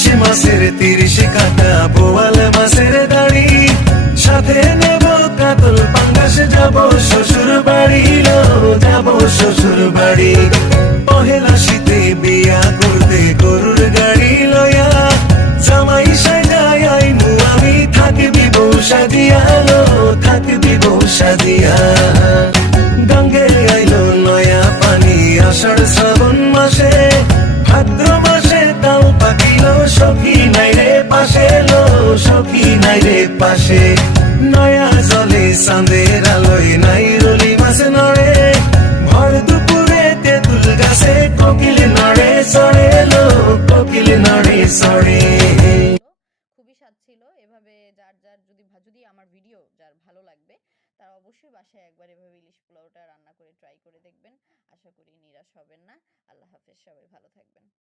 ইলিশ মাছের 30 কাটা বোয়াল মাছের দাড়ি, সাথে নেব কাতল পাঙ্গাস, যাব শ্বশুর বাড়ি, যাব শ্বশুর বাড়ি। পহেলা শীতে বিয়া করতে গরুর গাড়ি লয়া, জামাই সাজায় আইমু আমি, থাকবি বউ সাজিয়া, থাকবি বউ সাজিয়া। গঙ্গে আইলো নয়া পানি আষাঢ় শ্রাবণ মাসে, ভাদ্র মাসে তাও পাকিল, সখী নাই রে পাশে, সখী নাই রে পাশে। নয়া জলে চাঁদের আলোয় নাই রলি মাছ নড়ে, ভর দুপুরে তেঁতুল গাছে কোকিল নড়ে চড়ে, কোকিল নড়ে চড়ে। খুবই স্বাদ ছিল। এভাবে যার যার যদি আমার ভিডিও যার ভালো লাগবে তারা অবশ্যই বাসায় একবার এভাবে ইলিশ পোলাওটা রান্না করে ট্রাই করে দেখবেন। আশা করি নিরাশ হবেন না। আল্লাহ হাফেজ, সবাই ভালো থাকবেন।